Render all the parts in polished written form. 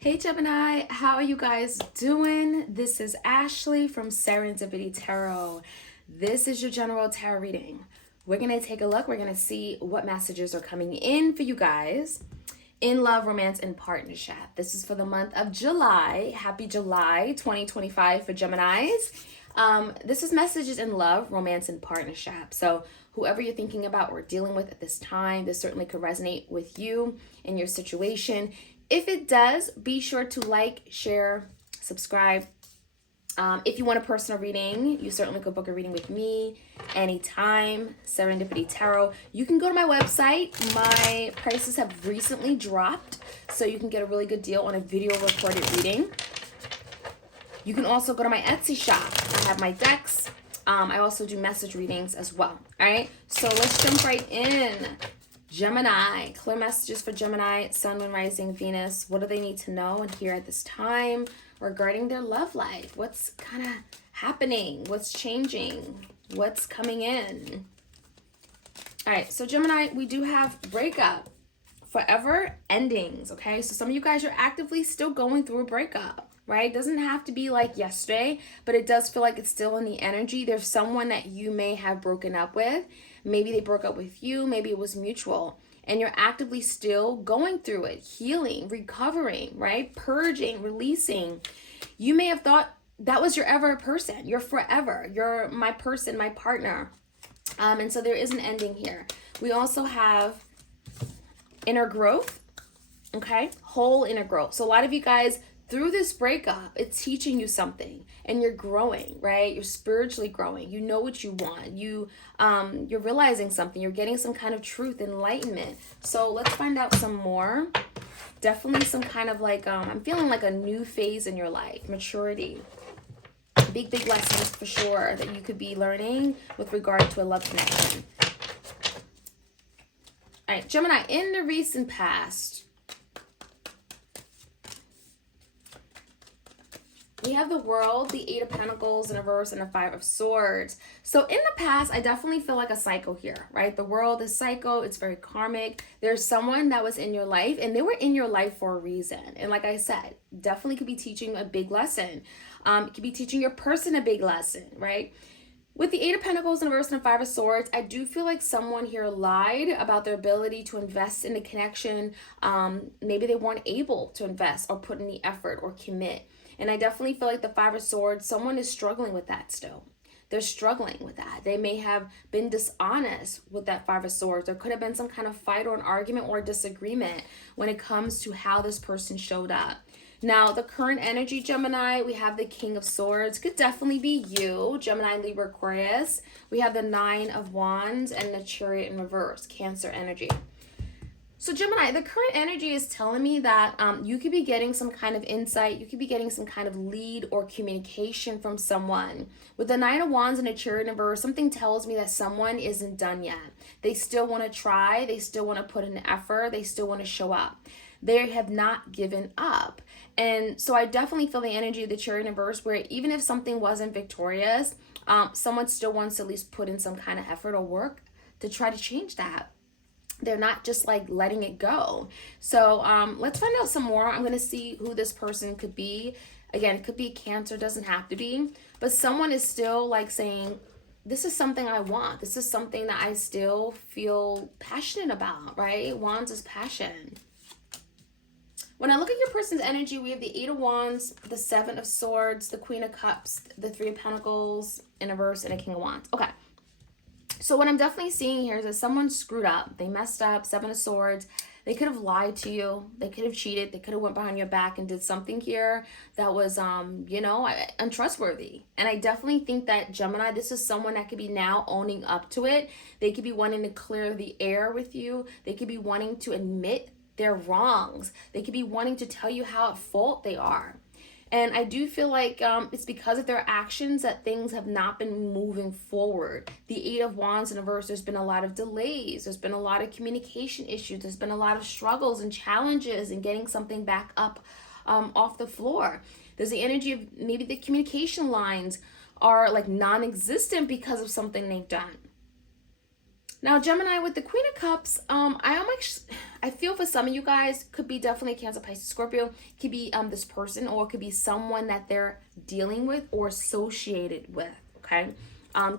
Hey Gemini, how are you guys doing? This is Ashley from Serendipity Tarot. This is your general tarot reading. We're going to take a look. We're going to see what messages are coming in for you guys in love, romance, and partnership. This is for the month of July. Happy July 2025 for Geminis. This is messages in love, romance, and partnership. So whoever you're thinking about or dealing with at this time, this certainly could resonate with you and your situation. If it does, be sure to like, share, subscribe. If you want a personal reading, you certainly could book a reading with me anytime. Serendipity Tarot. You can go to my website. My prices have recently dropped, so you can get a really good deal on a video recorded reading. You can also go to my Etsy shop. I have my decks. I also do message readings as well. All right, so let's jump right in. Gemini, clear messages for Gemini, Sun, Moon, Rising, Venus. What do they need to know and hear at this time regarding their love life? What's kind of happening? What's changing? What's coming in? All right, so Gemini, we do have breakup, forever endings, okay? So some of you guys are actively still going through a breakup, right? It doesn't have to be like yesterday, but it does feel like it's still in the energy. There's someone that you may have broken up with. Maybe they broke up with you. Maybe it was mutual. And you're actively still going through it, healing, recovering, right? Purging, releasing. You may have thought that was your ever person. You're forever. You're my person, my partner. And so there is an ending here. We also have inner growth, okay? Whole inner growth. So a lot of you guys, through this breakup, it's teaching you something and you're growing, right? You're spiritually growing. You know what you want. You're realizing something. You're getting some kind of truth, enlightenment. So let's find out some more. Definitely some kind of like, I'm feeling like a new phase in your life, maturity. Big lessons for sure that you could be learning with regard to a love connection. All right, Gemini, in the recent past, we have the World, the Eight of Pentacles in reverse, and the Five of Swords. So in the past, I definitely feel like a cycle here, right? The World is cycle. It's very karmic. There's someone that was in your life, and they were in your life for a reason. And like I said, definitely could be teaching a big lesson. It could be teaching your person a big lesson, right? With the Eight of Pentacles in reverse and the Five of Swords, I do feel like someone here lied about their ability to invest in a connection. Maybe they weren't able to invest or put in the effort or commit. And I definitely feel like the Five of Swords, someone is struggling with that still. They're struggling with that. They may have been dishonest with that Five of Swords. There could have been some kind of fight or an argument or a disagreement when it comes to how this person showed up. Now, the current energy, Gemini, we have the King of Swords. Could definitely be you, Gemini, Libra, Aquarius. We have the Nine of Wands and the Chariot in reverse, Cancer energy. So Gemini, the current energy is telling me that you could be getting some kind of insight. You could be getting some kind of lead or communication from someone. With the Nine of Wands and the Chariot in reverse, something tells me that someone isn't done yet. They still want to try. They still want to put in effort. They still want to show up. They have not given up. And so I definitely feel the energy of the Chariot in reverse where even if something wasn't victorious, someone still wants to at least put in some kind of effort or work to try to change that. They're not just like letting it go. So let's find out some more. I'm going to see who this person could be. Again, it could be a Cancer, doesn't have to be. But someone is still like saying, this is something I want. This is something that I still feel passionate about, right? Wands is passion. When I look at your person's energy, we have the Eight of Wands, the Seven of Swords, the Queen of Cups, the Three of Pentacles in reverse, and a King of Wands. Okay. So what I'm definitely seeing here is that someone screwed up. They messed up, Seven of Swords. They could have lied to you. They could have cheated. They could have went behind your back and did something here that was, untrustworthy. And I definitely think that Gemini, this is someone that could be now owning up to it. They could be wanting to clear the air with you. They could be wanting to admit their wrongs. They could be wanting to tell you how at fault they are. And I do feel like it's because of their actions that things have not been moving forward. The Eight of Wands in reverse, there's been a lot of delays. There's been a lot of communication issues. There's been a lot of struggles and challenges in getting something back up off the floor. There's the energy of maybe the communication lines are like non-existent because of something they've done. Now, Gemini, with the Queen of Cups, I feel for some of you guys, could be definitely Cancer, Pisces, Scorpio, could be this person, or it could be someone that they're dealing with or associated with, okay?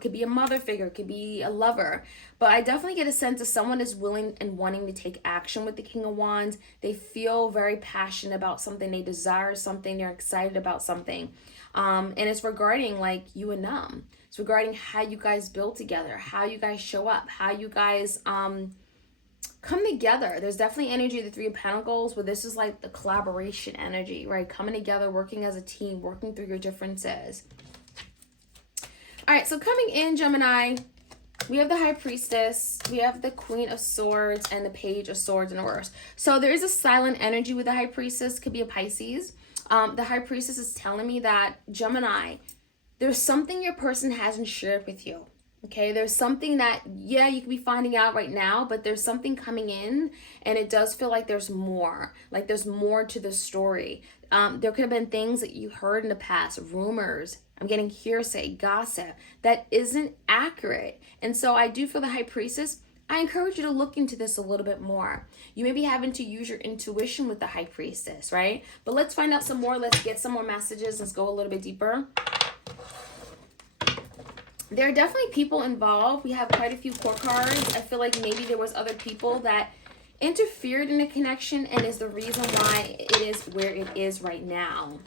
Could be a mother figure, could be a lover, but I definitely get a sense that someone is willing and wanting to take action with the King of Wands. They feel very passionate about something, they desire something, they're excited about something, and it's regarding like you and them. It's regarding how you guys build together, how you guys show up, how you guys come together. There's definitely energy of the Three of Pentacles, where this is like the collaboration energy, right? Coming together, working as a team, working through your differences. All right, so coming in, Gemini, we have the High Priestess, we have the Queen of Swords, and the Page of Swords in reverse. So there is a silent energy with the High Priestess, could be a Pisces. The High Priestess is telling me that, Gemini, there's something your person hasn't shared with you, okay? There's something that, yeah, you could be finding out right now, but there's something coming in, and it does feel like there's more to the story. There could have been things that you heard in the past, rumors, I'm getting hearsay, gossip, that isn't accurate. And so I do feel the High Priestess, I encourage you to look into this a little bit more. You may be having to use your intuition with the High Priestess, right? But let's find out some more. Let's get some more messages. Let's go a little bit deeper. There are definitely people involved. We have quite a few court cards. I feel like maybe there was other people that interfered in the connection and is the reason why it is where it is right now.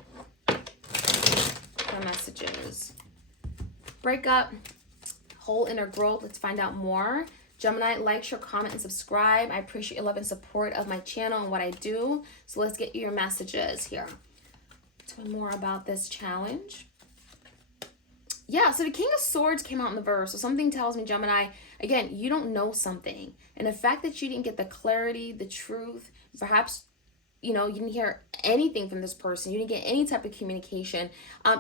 The messages. Breakup. Whole inner growth. Let's find out more. Gemini, like, share, comment, and subscribe. I appreciate your love and support of my channel and what I do. So let's get your messages here. Tell me more about this challenge. Yeah, so the King of Swords came out in the verse. So something tells me, Gemini, again, you don't know something. And the fact that you didn't get the clarity, the truth, perhaps, you didn't hear anything from this person. You didn't get any type of communication.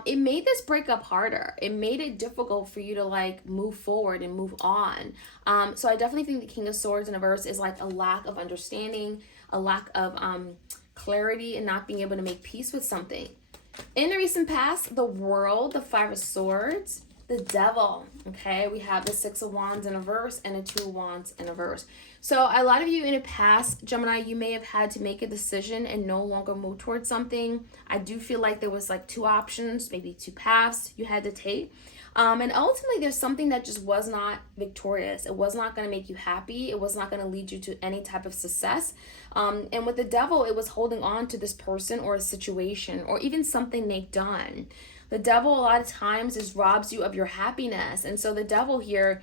It made this breakup harder. It made it difficult for you to like move forward and move on. So I definitely think the King of Swords in a verse is like a lack of understanding, a lack of clarity, and not being able to make peace with something. In the recent past, the World, the Five of Swords, the Devil, okay? We have the Six of Wands in a verse and the Two of Wands in a verse. So a lot of you in the past, Gemini, you may have had to make a decision and no longer move towards something. I do feel like there was like two options, maybe two paths you had to take. And ultimately, there's something that just was not victorious. It was not going to make you happy. It was not going to lead you to any type of success. And with the Devil, it was holding on to this person or a situation or even something they've done. The Devil, a lot of times, robs you of your happiness. And so the Devil here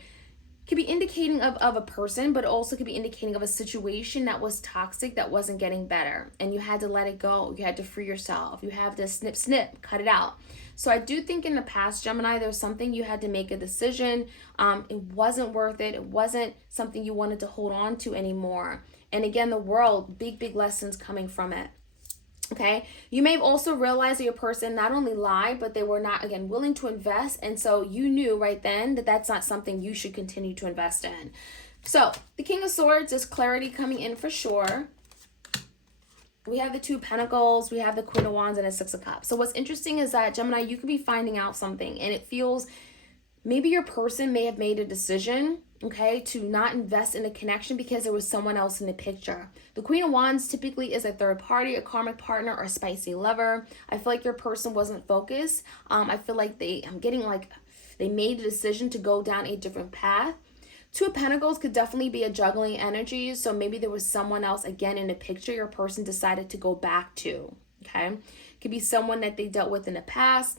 could be indicating of a person, but also could be indicating of a situation that was toxic, that wasn't getting better. And you had to let it go. You had to free yourself. You have to snip, cut it out. So I do think in the past, Gemini, there's something you had to make a decision. It wasn't worth it. It wasn't something you wanted to hold on to anymore. And again, the World, big lessons coming from it. Okay, you may have also realized that your person not only lied, but they were not, again, willing to invest. And so you knew right then that that's not something you should continue to invest in. So the King of Swords is clarity coming in for sure. We have the Two of Pentacles, we have the Queen of Wands, and a Six of Cups. So what's interesting is that, Gemini, you could be finding out something, and it feels maybe your person may have made a decision, okay, to not invest in a connection because there was someone else in the picture. The Queen of Wands typically is a third party, a karmic partner, or a spicy lover. I feel like your person wasn't focused. I feel like they made a decision to go down a different path. Two of Pentacles could definitely be a juggling energy. So maybe there was someone else again in the picture your person decided to go back to, okay? It could be someone that they dealt with in the past.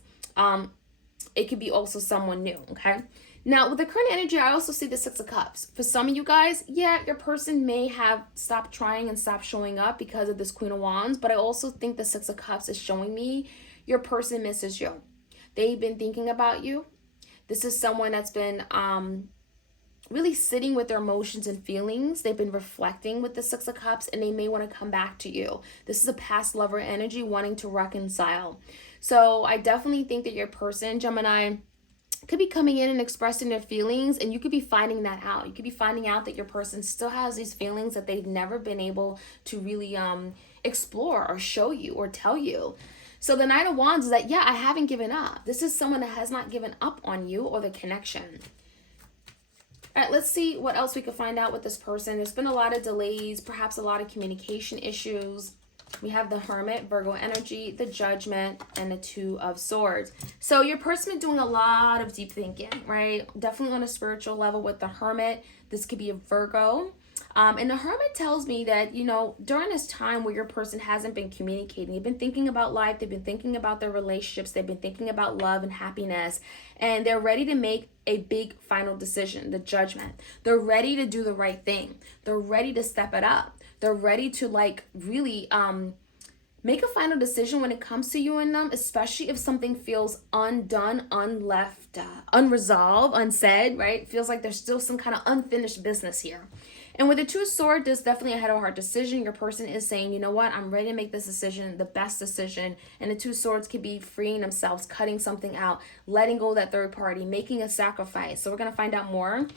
It could be also someone new, okay? Now, with the current energy, I also see the Six of Cups. For some of you guys, yeah, your person may have stopped trying and stopped showing up because of this Queen of Wands, but I also think the Six of Cups is showing me your person misses you. They've been thinking about you. This is someone that's been really sitting with their emotions and feelings. They've been reflecting with the Six of Cups, and they may want to come back to you. This is a past lover energy wanting to reconcile. So I definitely think that your person, Gemini, could be coming in and expressing their feelings, and you could be finding that out. You could be finding out that your person still has these feelings that they've never been able to really explore or show you or tell you. So the Knight of Wands is that, yeah, I haven't given up. This is someone that has not given up on you or the connection. All right, let's see what else we can find out with this person. There's been a lot of delays, perhaps a lot of communication issues. We have the Hermit, Virgo energy, the Judgment, and the Two of Swords. So your person is doing a lot of deep thinking, right? Definitely on a spiritual level with the Hermit. This could be a Virgo. And the Hermit tells me that, you know, during this time where your person hasn't been communicating, they've been thinking about life, they've been thinking about their relationships, they've been thinking about love and happiness, and they're ready to make a big final decision, the Judgment. They're ready to do the right thing. They're ready to step it up. They're ready to like really make a final decision when it comes to you and them, especially if something feels undone, unleft, unresolved, unsaid, right? Feels like there's still some kind of unfinished business here. And with the Two of Swords, there's definitely a head of heart decision. Your person is saying, you know what, I'm ready to make this decision, the best decision. And the Two of Swords could be freeing themselves, cutting something out, letting go of that third party, making a sacrifice. So we're going to find out more.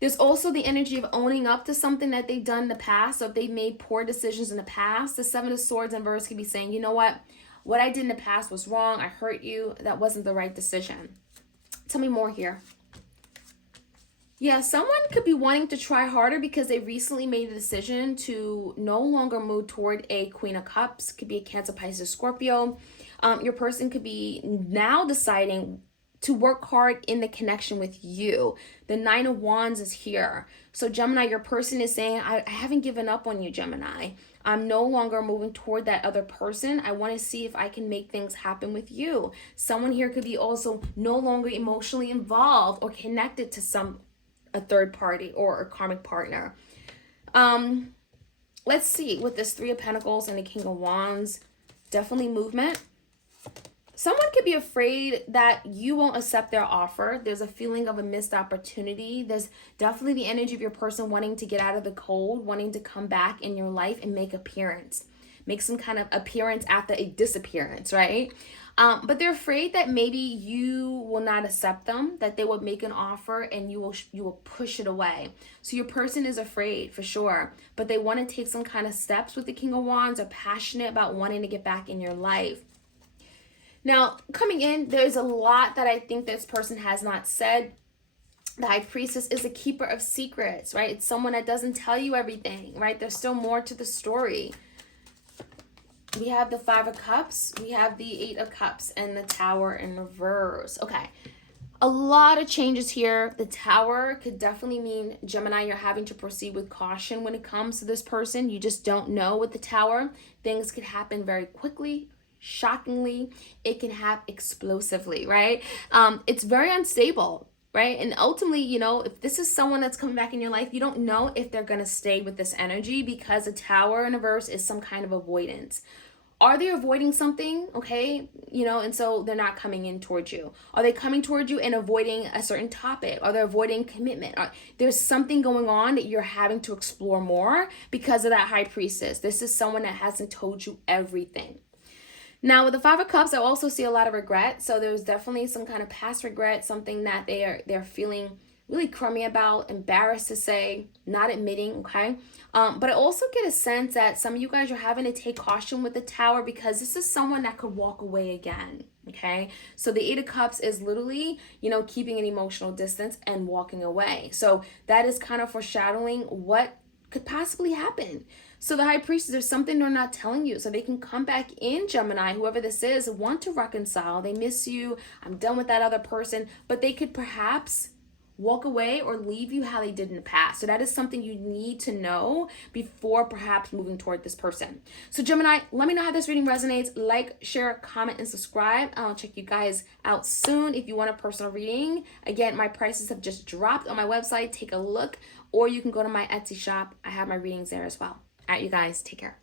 There's also the energy of owning up to something that they've done in the past. So if they've made poor decisions in the past, the Seven of Swords in reverse could be saying, you know what I did in the past was wrong. I hurt you. That wasn't the right decision. Tell me more here. Yeah, someone could be wanting to try harder because they recently made a decision to no longer move toward a Queen of Cups. Could be a Cancer, Pisces, Scorpio. Your person could be now deciding to work hard in the connection with you. The Nine of Wands is here. So Gemini, your person is saying, I haven't given up on you, Gemini. I'm no longer moving toward that other person. I want to see if I can make things happen with you. Someone here could be also no longer emotionally involved or connected to a third party or a karmic partner. Let's see, with this Three of Pentacles and the King of Wands, definitely movement. Someone could be afraid that you won't accept their offer. There's a feeling of a missed opportunity. There's definitely the energy of your person wanting to get out of the cold, wanting to come back in your life and make appearance. Make some kind of appearance after a disappearance, right? But they're afraid that maybe you will not accept them, that they will make an offer and you will push it away. So your person is afraid for sure, but they want to take some kind of steps with the King of Wands, are passionate about wanting to get back in your life. Now, coming in, there's a lot that I think this person has not said. The High Priestess is a keeper of secrets, right? It's someone that doesn't tell you everything, right? There's still more to the story. We have the Five of Cups, we have the Eight of Cups, and the Tower in reverse. Okay, a lot of changes here. The Tower could definitely mean, Gemini, you're having to proceed with caution when it comes to this person. You just don't know with the Tower. Things could happen very quickly. Shockingly, it can happen explosively, right? It's very unstable, right? And ultimately, you know, if this is someone that's coming back in your life, you don't know if they're going to stay with this energy because the Tower in reverse is some kind of avoidance. Are they avoiding something? Okay, you know, and so they're not coming in towards you. Are they coming towards you and avoiding a certain topic? Are they avoiding commitment? There's something going on that you're having to explore more because of that High Priestess. This is someone that hasn't told you everything. Now, with the Five of Cups, I also see a lot of regret. So there's definitely some kind of past regret, something that they're feeling really crummy about, embarrassed to say, not admitting, okay? But I also get a sense that some of you guys are having to take caution with the Tower because this is someone that could walk away again, okay? So the Eight of Cups is literally, you know, keeping an emotional distance and walking away. So that is kind of foreshadowing what could possibly happen. So the High Priestess, there's something they're not telling you. So they can come back in, Gemini, whoever this is, want to reconcile. They miss you. I'm done with that other person. But they could perhaps walk away or leave you how they did in the past. So that is something you need to know before perhaps moving toward this person. So Gemini, let me know how this reading resonates. Like, share, comment, and subscribe. I'll check you guys out soon if you want a personal reading. Again, my prices have just dropped on my website. Take a look. Or you can go to my Etsy shop. I have my readings there as well. All right, you guys, take care.